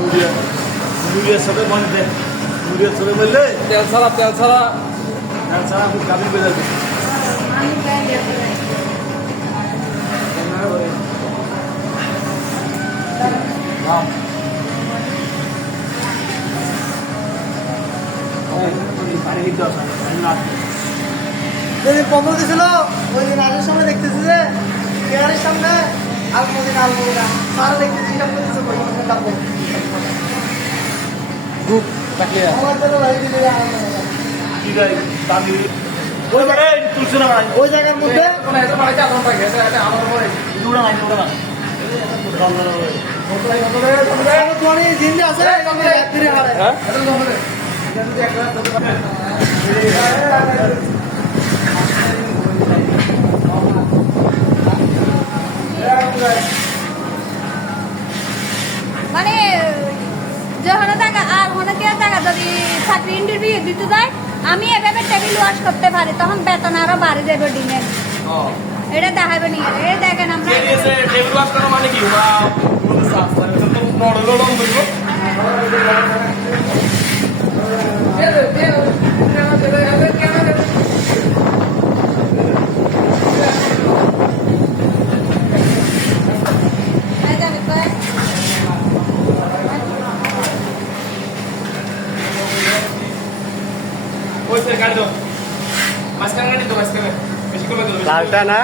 মুড়িয়ার সাথে মনে দেয় মুড়িয়ার সাথে বললে তেল ছাড়া আমি গাভীর বেজার দিই যেদিন পকল দিয়েছিল ওই দিন আগের সামনে দেখতেছি যে চেয়ারের সামনে আর কোনদিন আলবো না সারা দেখতেছি সব করতেছে খুব তাকিয়ে কি গাই দামি ওই মানে তুলছে না ওই জায়গার মধ্যে জিনিস আছে মানে যখন টাকা আর মনে কি টাকা যদি চাকরি ইন্টারভিউ দিতে যায় আমি এভাবে টেবিল ওয়াশ করতে পারি তখন বেতন আরো বাড়ে যাবে দিনের এটা দেখাবে নি এই দেখেন আমরা টেবিল ওয়াশ করা মানে কি লালটা না